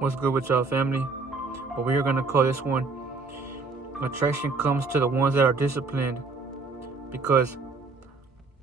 What's good with y'all, family? But we are gonna call this one attraction comes to the ones that are disciplined, because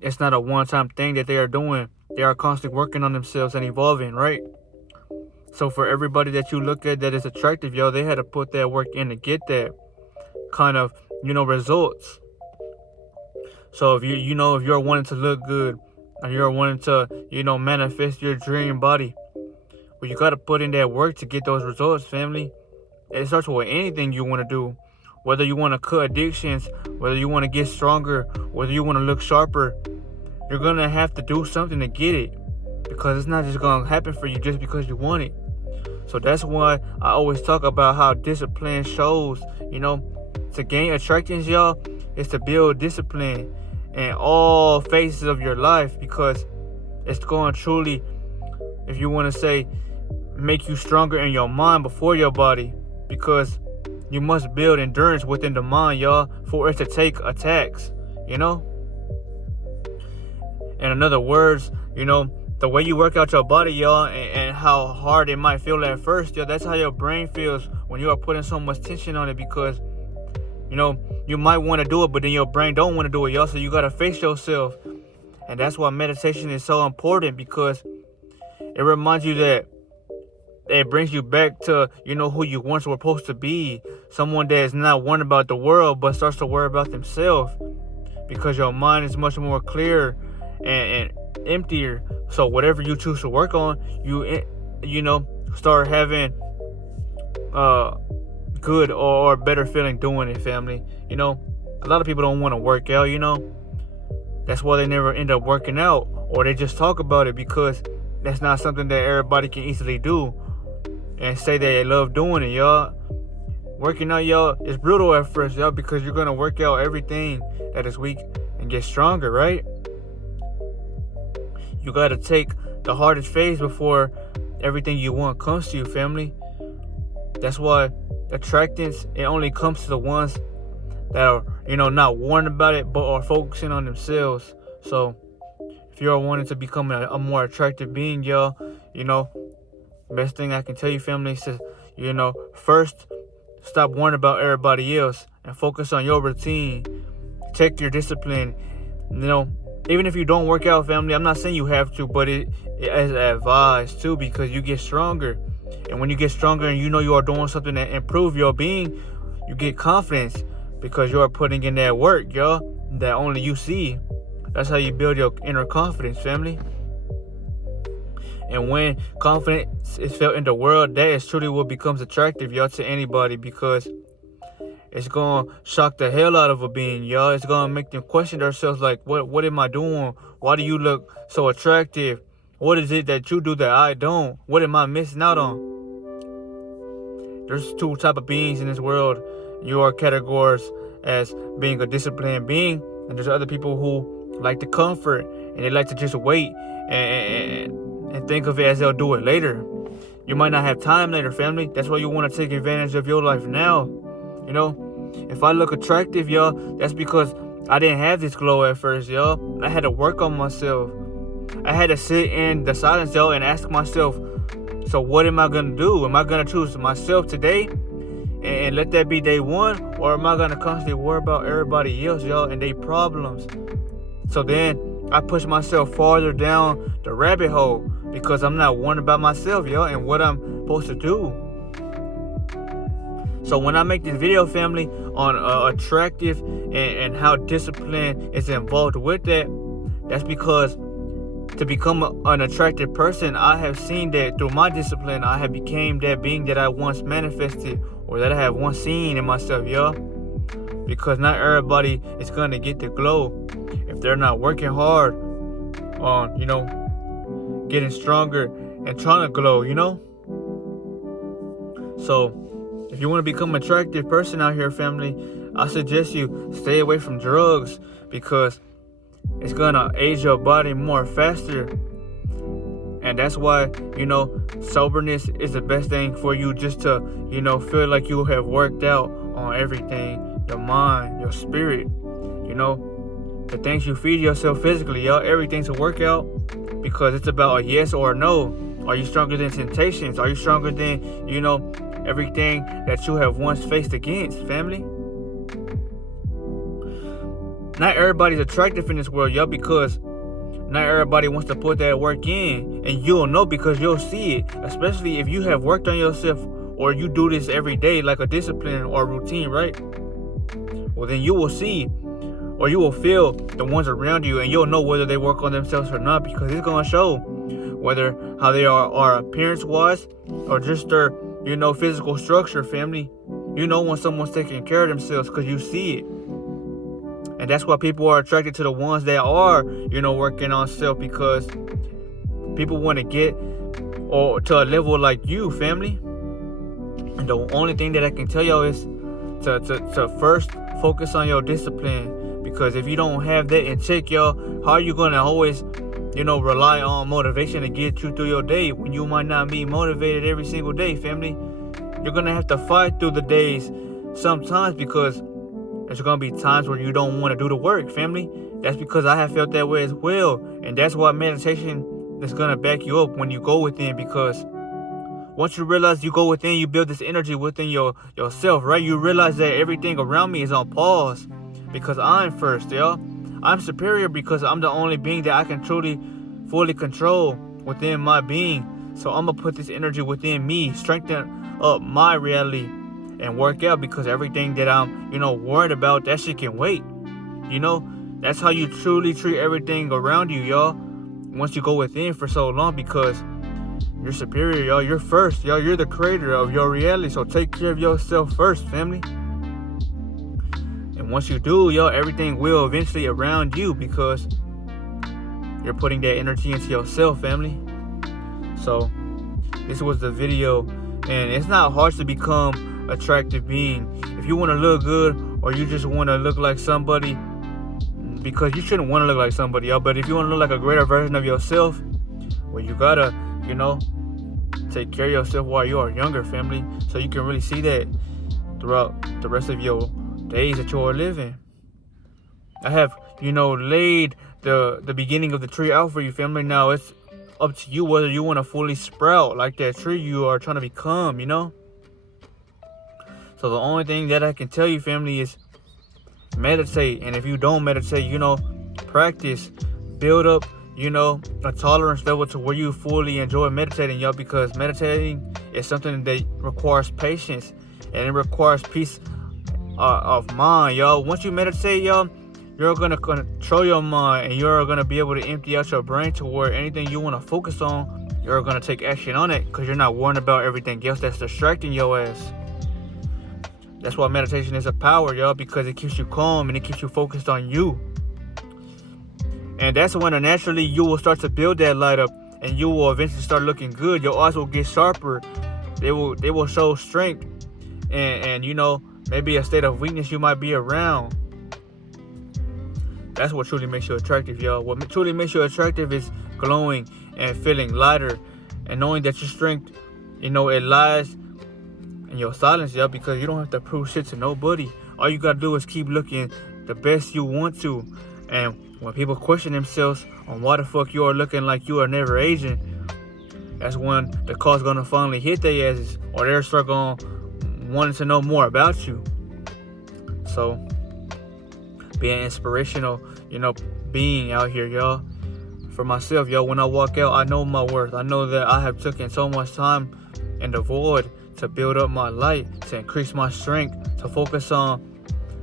it's not a one-time thing that they are doing. They are constantly working on themselves and evolving, right? So for everybody that you look at that is attractive, yo, they had to put that work in to get that kind of, results. So if if you're wanting to look good and you're wanting to, manifest your dream body, well, you gotta put in that work to get those results, family. It starts with anything you want to do. Whether you want to cut addictions, whether you want to get stronger, whether you want to look sharper, you're going to have to do something to get it. Because it's not just going to happen for you just because you want it. So that's why I always talk about how discipline shows, to gain attractions, y'all, is to build discipline in all phases of your life, because it's going to truly, if you want to say, make you stronger in your mind before your body. Because you must build endurance within the mind, y'all, for it to take attacks, In other words, the way you work out your body, y'all, and how hard it might feel at first, yo, that's how your brain feels when you are putting so much tension on it. Because, you might want to do it, but then your brain don't want to do it, y'all. So you got to face yourself. And that's why meditation is so important, because it reminds you that it brings you back to, who you once were supposed to be. Someone that is not worried about the world, but starts to worry about themselves. Because your mind is much more clear and emptier. So whatever you choose to work on, you start having good or better feeling doing it, family. A lot of people don't want to work out, That's why they never end up working out. Or they just talk about it, because that's not something that everybody can easily do and say that they love doing it, y'all. Working out, y'all, is brutal at first, y'all, because you're going to work out everything that is weak and get stronger, right? You got to take the hardest phase before everything you want comes to you, family. That's why attractance, it only comes to the ones that are, not worrying about it, but are focusing on themselves. So if you're wanting to become a more attractive being, y'all, best thing I can tell you, family, is to, first, stop worrying about everybody else and focus on your routine. Check your discipline. Even if you don't work out, family, I'm not saying you have to, but it is advised too, because you get stronger. And when you get stronger and you are doing something to improve your being, you get confidence, because you are putting in that work, y'all, that only you see. That's how you build your inner confidence, family. And when confidence is felt in the world, that is truly what becomes attractive, y'all, to anybody, because it's going to shock the hell out of a being, y'all. It's going to make them question themselves, like, what am I doing? Why do you look so attractive? What is it that you do that I don't? What am I missing out on? There's two type of beings in this world. You are categorized as being a disciplined being, and there's other people who like to comfort, and they like to just wait and think of it as they'll do it later. You might not have time later, family. That's why you want to take advantage of your life now. If I look attractive, y'all, that's because I didn't have this glow at first, y'all. I had to work on myself. I had to sit in the silence, y'all, and ask myself, so what am I going to do? Am I going to choose myself today and let that be day one? Or am I going to constantly worry about everybody else, y'all, and their problems? So then I push myself farther down the rabbit hole, because I'm not worrying about myself, y'all, and what I'm supposed to do. So when I make this video, family, on attractive and how discipline is involved with that, that's because to become an attractive person, I have seen that through my discipline, I have became that being that I once manifested, or that I have once seen in myself, y'all. Because not everybody is going to get the glow if they're not working hard on, getting stronger and trying to glow, So if you want to become an attractive person out here, family, I suggest you stay away from drugs, because it's going to age your body more faster. And that's why, soberness is the best thing for you, just to, feel like you have worked out on everything, your mind, your spirit, the things you feed yourself physically, y'all. Everything's a workout, because it's about a yes or a no. Are you stronger than temptations? Are you stronger than, everything that you have once faced against, family? Not everybody's attractive in this world, y'all, because not everybody wants to put that work in. And you'll know because you'll see it. Especially if you have worked on yourself or you do this every day like a discipline or a routine, right? Well, then you will see or you will feel the ones around you, and you'll know whether they work on themselves or not, because it's going to show whether how they are appearance-wise or just their, physical structure, family. You know when someone's taking care of themselves because you see it. And that's why people are attracted to the ones that are, working on self, because people want to get or to a level like you, family. And the only thing that I can tell y'all is to first focus on your discipline. Because if you don't have that in check, y'all, how are you going to always, rely on motivation to get you through your day when you might not be motivated every single day, family? You're going to have to fight through the days sometimes, because there's going to be times where you don't want to do the work, family. That's because I have felt that way as well. And that's why meditation is going to back you up when you go within, because once you realize you go within, you build this energy within yourself, right? You realize that everything around me is on pause because I'm first, y'all. I'm superior because I'm the only being that I can truly, fully control within my being. So I'm going to put this energy within me, strengthen up my reality, and work out, because everything that I'm, worried about, that shit can wait. That's how you truly treat everything around you, y'all. Once you go within for so long, because you're superior, y'all. You're first, y'all. You're the creator of your reality. So take care of yourself first, family. And once you do, y'all, everything will eventually around you, because you're putting that energy into yourself, family. So this was the video, and it's not hard to become attractive being. If you want to look good, or you just want to look like somebody, because you shouldn't want to look like somebody else, but if you want to look like a greater version of yourself, well, you gotta, take care of yourself while you are younger, family, so you can really see that throughout the rest of your days that you are living. I have, laid the beginning of the tree out for you, family. Now it's up to you whether you want to fully sprout like that tree you are trying to become, So the only thing that I can tell you, family, is meditate. And if you don't meditate, practice, build up, a tolerance level to where you fully enjoy meditating, y'all, because meditating is something that requires patience, and it requires peace of mind, y'all. Once you meditate, y'all, you're going to control your mind, and you're going to be able to empty out your brain to where anything you want to focus on, you're going to take action on it, because you're not worrying about everything else that's distracting your ass. That's why meditation is a power, y'all, because it keeps you calm and it keeps you focused on you. And that's when naturally you will start to build that light up, and you will eventually start looking good. Your eyes will get sharper. They will show strength, and maybe a state of weakness you might be around. That's what truly makes you attractive, y'all. What truly makes you attractive is glowing and feeling lighter, and knowing that your strength, it lies in your silence, y'all, because you don't have to prove shit to nobody. All you gotta do is keep looking the best you want to. And when people question themselves on why the fuck you are looking like you are never aging, that's when the call's gonna finally hit their asses, or they'll start going wanting to know more about you. So be an inspirational, being out here, y'all. For myself, y'all, when I walk out, I know my worth. I know that I have taken so much time in the void to build up my light, to increase my strength, to focus on,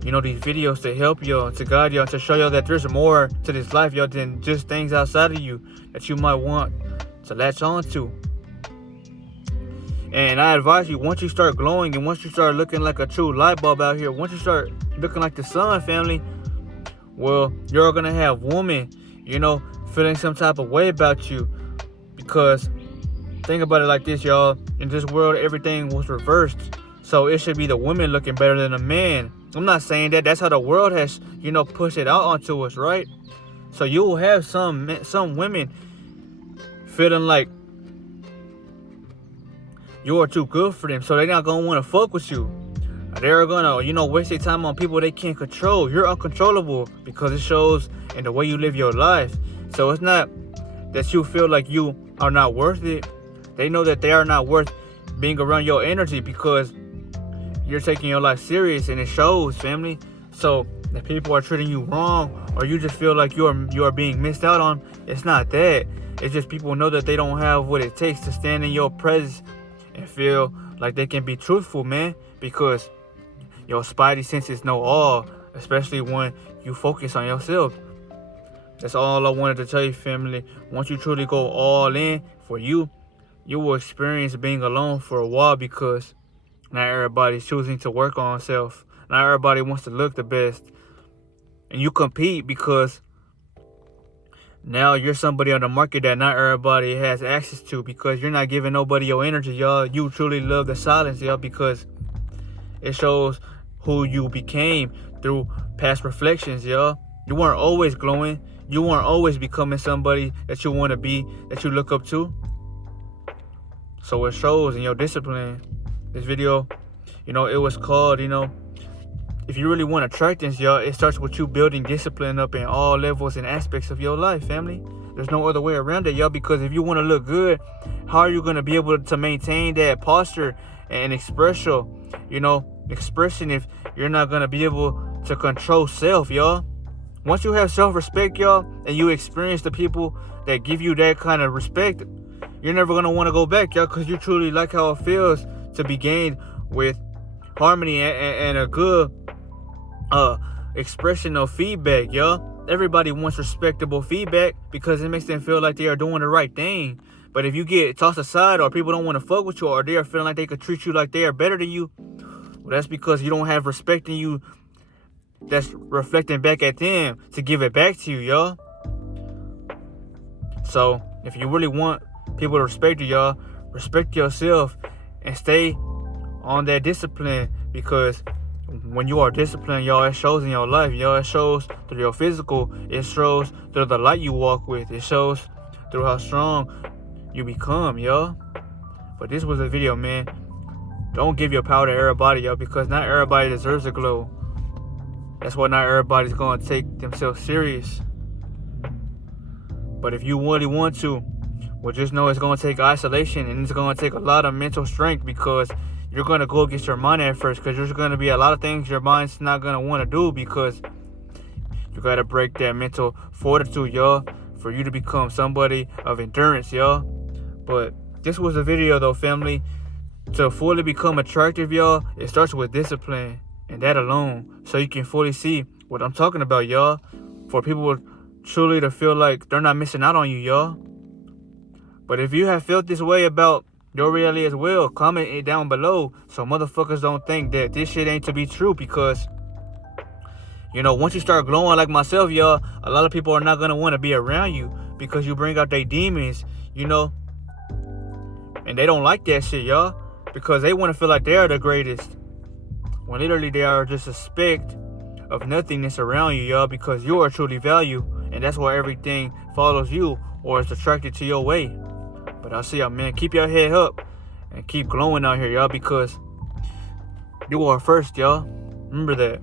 these videos to help y'all, to guide y'all, to show y'all that there's more to this life, y'all, than just things outside of you that you might want to latch on to. And I advise you, once you start glowing and once you start looking like a true light bulb out here, once you start looking like the sun, family, well, you're gonna have women, feeling some type of way about you. Because think about it like this, y'all. In this world, everything was reversed. So it should be the women looking better than the man. I'm not saying that. That's how the world has, pushed it out onto us, right? So you will have some women feeling like you are too good for them. So they're not going to want to fuck with you. They're going to, waste their time on people they can't control. You're uncontrollable because it shows in the way you live your life. So it's not that you feel like you are not worth it, They know that they are not worth being around your energy because you're taking your life serious, and it shows, family. So if people are treating you wrong, or you just feel like you are being missed out on, it's not that. It's just people know that they don't have what it takes to stand in your presence and feel like they can be truthful, man, because your spidey senses know all, especially when you focus on yourself. That's all I wanted to tell you, family. Once you truly go all in for you, you will experience being alone for a while, because not everybody's choosing to work on self. Not everybody wants to look the best. And you compete because now you're somebody on the market that not everybody has access to, because you're not giving nobody your energy, y'all. You truly love the silence, y'all, because it shows who you became through past reflections, y'all. You weren't always glowing. You weren't always becoming somebody that you want to be, that you look up to. So it shows in your discipline. This video, it was called, if you really want attractance, y'all, it starts with you building discipline up in all levels and aspects of your life, family. There's no other way around it, y'all, because if you want to look good, how are you going to be able to maintain that posture and expression if you're not going to be able to control self, y'all? Once you have self-respect, y'all, and you experience the people that give you that kind of respect, you're never going to want to go back, y'all, because you truly like how it feels to be gained with harmony and a good expression of feedback, y'all. Everybody wants respectable feedback because it makes them feel like they are doing the right thing. But if you get tossed aside, or people don't want to fuck with you, or they are feeling like they could treat you like they are better than you, well, that's because you don't have respect in you that's reflecting back at them to give it back to you, y'all. So if you really want people to respect you, y'all, respect yourself and stay on that discipline, because when you are disciplined, y'all, it shows in your life, y'all. It shows through your physical. It shows through the light you walk with. It shows through how strong you become, y'all. But this was a video, man. Don't give your power to everybody, y'all, because not everybody deserves a glow. That's why not everybody's going to take themselves serious. But if you really want to, well, just know it's going to take isolation, and it's going to take a lot of mental strength, because you're going to go against your mind at first, because there's going to be a lot of things your mind's not going to want to do, because you got to break that mental fortitude, y'all, for you to become somebody of endurance, y'all. But this was a video, though, family. To fully become attractive, y'all, it starts with discipline, and that alone, so you can fully see what I'm talking about, y'all. For people truly to feel like they're not missing out on you, y'all. But if you have felt this way about your reality as well, comment it down below, so motherfuckers don't think that this shit ain't to be true, because once you start glowing like myself, y'all, a lot of people are not going to want to be around you, because you bring out their demons, and they don't like that shit, y'all, because they want to feel like they are the greatest, when literally they are just a speck of nothingness around you, y'all, because you are truly valued, and that's why everything follows you or is attracted to your way. But I'll see y'all, man. Keep your head up and keep glowing out here, y'all, because you are first, y'all. Remember that.